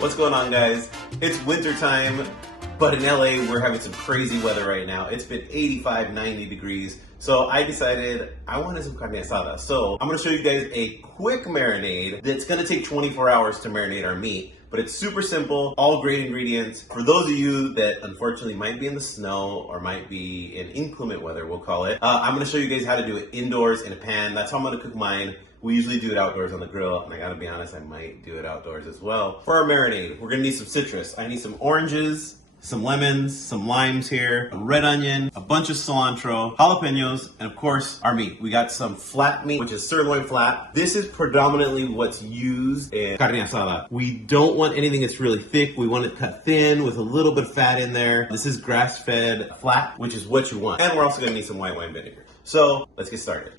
What's going on, guys? It's winter time, but in LA we're having some crazy weather right now. It's been 85, 90 degrees. So I decided I wanted some carne asada. So I'm gonna show you guys a quick marinade that's gonna take 24 hours to marinate our meat. But it's super simple, all great ingredients. For those of you that unfortunately might be in the snow or might be in inclement weather, we'll call it, I'm gonna show you guys how to do it indoors in a pan. That's how I'm gonna cook mine. We usually do it outdoors on the grill, and I gotta be honest, I might do it outdoors as well. For our marinade, we're gonna need some citrus. I need some oranges, some lemons, some limes here, a red onion, a bunch of cilantro, jalapeños, and of course, our meat. We got some flat meat, which is sirloin flat. This is predominantly what's used in carne asada. We don't want anything that's really thick. We want it cut thin with a little bit of fat in there. This is grass-fed flat, which is what you want. And we're also gonna need some white wine vinegar. So, let's get started.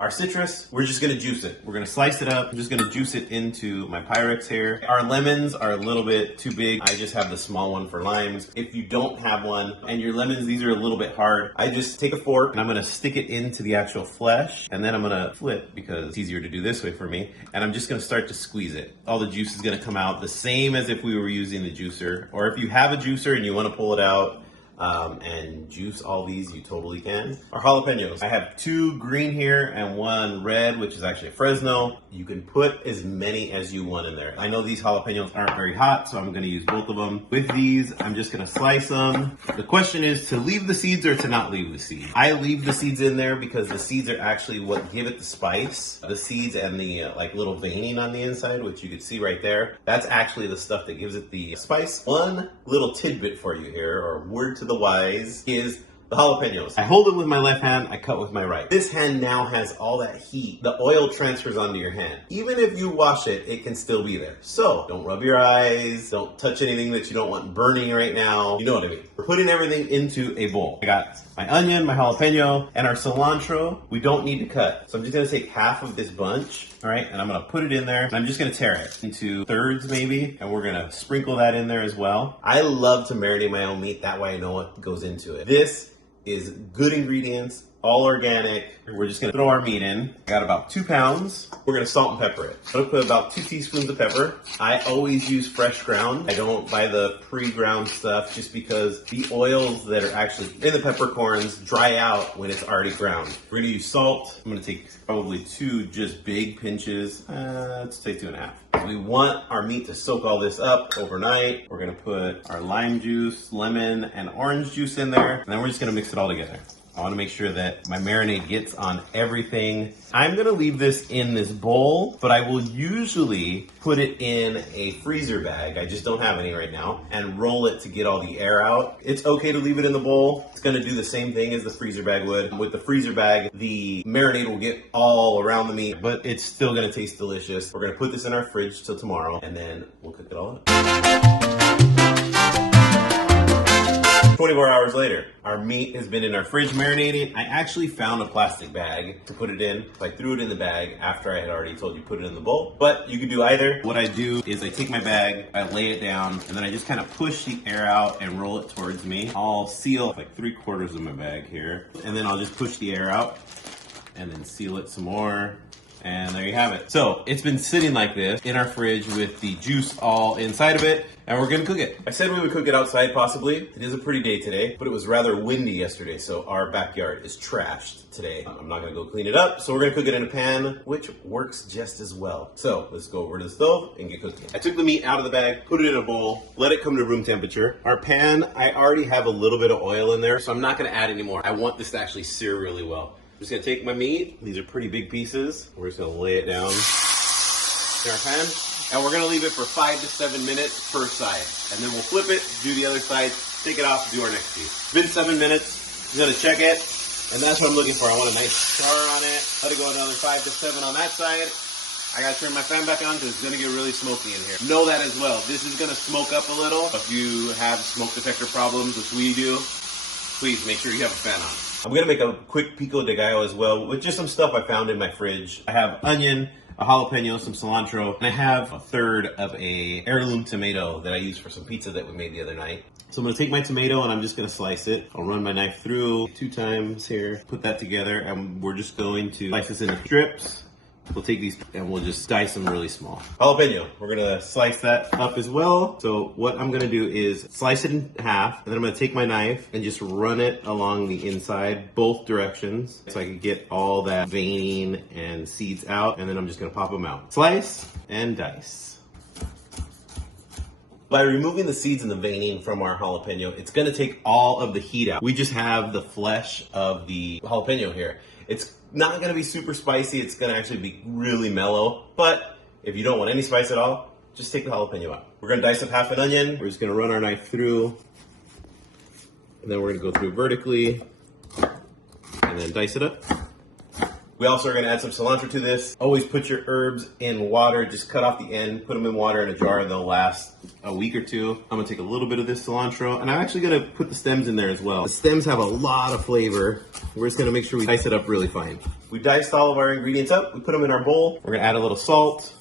Our citrus, we're just gonna juice it. We're gonna slice it up. I'm just gonna juice it into my Pyrex here. Our lemons are a little bit too big. I just have the small one for limes. If you don't have one, and your lemons, these are a little bit hard, I just take a fork and I'm gonna stick it into the actual flesh, and then I'm gonna flip because it's easier to do this way for me, and I'm just gonna start to squeeze it. All the juice is gonna come out the same as if we were using the juicer, or if you have a juicer and you wanna pull it out, and juice all these, you totally can. Our jalapeños, I have 2 green here and 1 red, which is actually a Fresno. You can put as many as you want in there. I know these jalapeños aren't very hot, so I'm gonna use both of them. With these, I'm just gonna slice them. The question is to leave the seeds or to not leave the seeds. I leave the seeds in there because the seeds are actually what give it the spice. The seeds and the like little veining on the inside, which you can see right there, that's actually the stuff that gives it the spice. One little tidbit for you here, or word to the wise, is the jalapeños. I hold it with my left hand, I cut with my right. This hand now has all that heat. The oil transfers onto your hand. Even if you wash it, it can still be there. So don't rub your eyes, don't touch anything that you don't want burning right now. You know what I mean. We're putting everything into a bowl. I got my onion, my jalapeno, and our cilantro. We don't need to cut. So I'm just gonna take half of this bunch, all right, and I'm gonna put it in there, and I'm just gonna tear it into thirds maybe, and we're gonna sprinkle that in there as well. I love to marinate my own meat, that way I know what goes into it. This is good ingredients, all organic. We're just gonna throw our meat in. Got about 2 pounds. We're gonna salt and pepper it. I'm gonna put about 2 teaspoons of pepper. I always use fresh ground. I don't buy the pre-ground stuff just because the oils that are actually in the peppercorns dry out when it's already ground. We're gonna use salt. I'm gonna take probably 2 just big pinches. Let's say 2.5. We want our meat to soak all this up overnight. We're gonna put our lime juice, lemon, and orange juice in there, and then we're just gonna mix it all together. I wanna make sure that my marinade gets on everything. I'm gonna leave this in this bowl, but I will usually put it in a freezer bag, I just don't have any right now, and roll it to get all the air out. It's okay to leave it in the bowl. It's gonna do the same thing as the freezer bag would. With the freezer bag, the marinade will get all around the meat, but it's still gonna taste delicious. We're gonna put this in our fridge till tomorrow, and then we'll cook it all up. 24 hours later, our meat has been in our fridge marinating. I actually found a plastic bag to put it in. So I threw it in the bag after I had already told you put it in the bowl, but you could do either. What I do is I take my bag, I lay it down, and then I just kind of push the air out and roll it towards me. I'll seal like 3/4 of my bag here, and then I'll just push the air out and then seal it some more. And there you have it. So it's been sitting like this in our fridge with the juice all inside of it, and we're gonna cook it. I said we would cook it outside possibly. It is a pretty day today, but it was rather windy yesterday, so our backyard is trashed today. I'm not gonna go clean it up, so we're gonna cook it in a pan, which works just as well. So let's go over to the stove and get cooking. I took the meat out of the bag, put it in a bowl, let it come to room temperature. Our pan, I already have a little bit of oil in there, so I'm not gonna add any more. I want this to actually sear really well. I'm just gonna take my meat. These are pretty big pieces. We're just gonna lay it down in our pan, and we're gonna leave it for 5 to 7 minutes per side. And then we'll flip it, do the other side, take it off, do our next piece. It's been 7 minutes. I'm gonna check it, and that's what I'm looking for. I want a nice char on it. Let it go another 5 to 7 on that side. I gotta turn my fan back on because it's gonna get really smoky in here. Know that as well. This is gonna smoke up a little. If you have smoke detector problems, which we do, please make sure you have a fan on. I'm gonna make a quick Pico de Gallo as well with just some stuff I found in my fridge. I have onion, a jalapeno, some cilantro, and I have a third of a heirloom tomato that I used for some pizza that we made the other night. So I'm gonna take my tomato and I'm just gonna slice it. I'll run my knife through 2 times here, put that together, and we're just going to slice this into strips. We'll take these and we'll just dice them really small. Jalapeno, we're gonna slice that up as well. So what I'm gonna do is slice it in half, and then I'm gonna take my knife and just run it along the inside, both directions, so I can get all that veining and seeds out, and then I'm just gonna pop them out. Slice and dice. By removing the seeds and the veining from our jalapeno, it's gonna take all of the heat out. We just have the flesh of the jalapeno here. It's not gonna be super spicy, it's gonna actually be really mellow, but if you don't want any spice at all, just take the jalapeno out. We're gonna dice up half an onion. We're just gonna run our knife through, and then we're gonna go through vertically, and then dice it up. We also are gonna add some cilantro to this. Always put your herbs in water, just cut off the end, put them in water in a jar, and they'll last a week or two. I'm gonna take a little bit of this cilantro, and I'm actually gonna put the stems in there as well. The stems have a lot of flavor. We're just gonna make sure we dice it up really fine. We diced all of our ingredients up, we put them in our bowl. We're gonna add a little salt,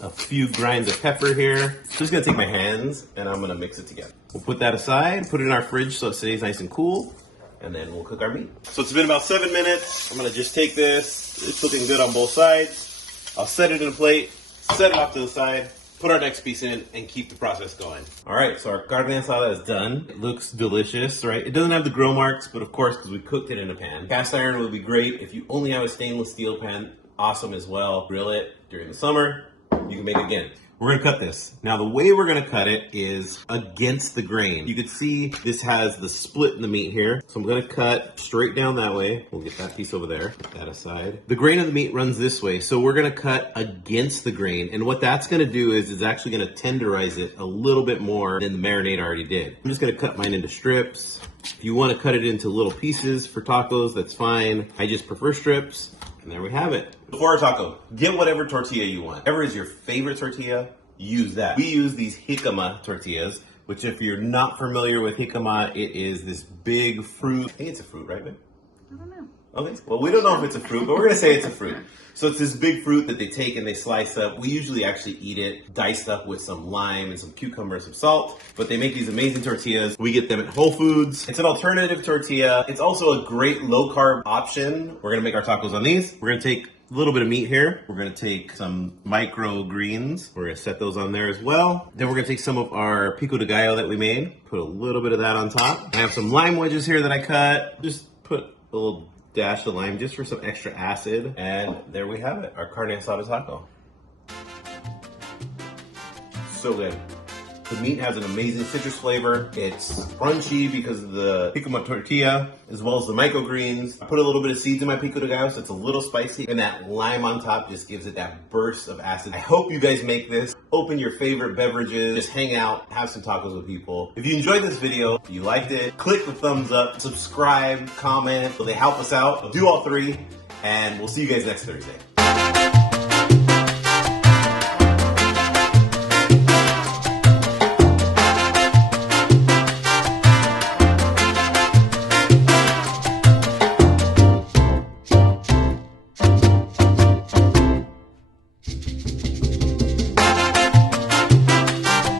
a few grinds of pepper here. Just gonna take my hands, and I'm gonna mix it together. We'll put that aside, put it in our fridge so it stays nice and cool, and then we'll cook our meat. So it's been about 7 minutes. I'm gonna just take this. It's looking good on both sides. I'll set it in a plate, set it off to the side, put our next piece in, and keep the process going. All right, so our carne asada is done. It looks delicious, right? It doesn't have the grill marks, but of course, because we cooked it in a pan. Cast iron would be great. If you only have a stainless steel pan, awesome as well. Grill it during the summer, you can make it again. We're gonna cut this. Now the way we're gonna cut it is against the grain. You can see this has the split in the meat here. So I'm gonna cut straight down that way. We'll get that piece over there, put that aside. The grain of the meat runs this way. So we're gonna cut against the grain. And what that's gonna do is it's actually gonna tenderize it a little bit more than the marinade already did. I'm just gonna cut mine into strips. If you wanna cut it into little pieces for tacos, that's fine. I just prefer strips. And there we have it. For our taco, get whatever tortilla you want. Whatever is your favorite tortilla, use that. We use these jicama tortillas, which if you're not familiar with jicama, it is this big fruit. I think it's a fruit, right, babe? I don't know. Okay. Well, we don't know if it's a fruit, but we're gonna say it's a fruit. So it's this big fruit that they take and they slice up. We usually actually eat it diced up with some lime and some cucumber and some salt, but they make these amazing tortillas. We get them at Whole Foods. It's an alternative tortilla. It's also a great low carb option. We're gonna make our tacos on these. We're gonna take a little bit of meat here. We're gonna take some micro greens. We're gonna set those on there as well. Then we're gonna take some of our Pico de Gallo that we made, put a little bit of that on top. I have some lime wedges here that I cut. Just put a little dash of lime just for some extra acid. And there we have it, our carne asada taco. So good. The meat has an amazing citrus flavor. It's crunchy because of the jicama tortilla, as well as the microgreens. I put a little bit of seeds in my pico de gallo, so it's a little spicy. And that lime on top just gives it that burst of acid. I hope you guys make this. Open your favorite beverages, just hang out, have some tacos with people. If you enjoyed this video, if you liked it, click the thumbs up, subscribe, comment. They help us out. Do all three, and we'll see you guys next Thursday.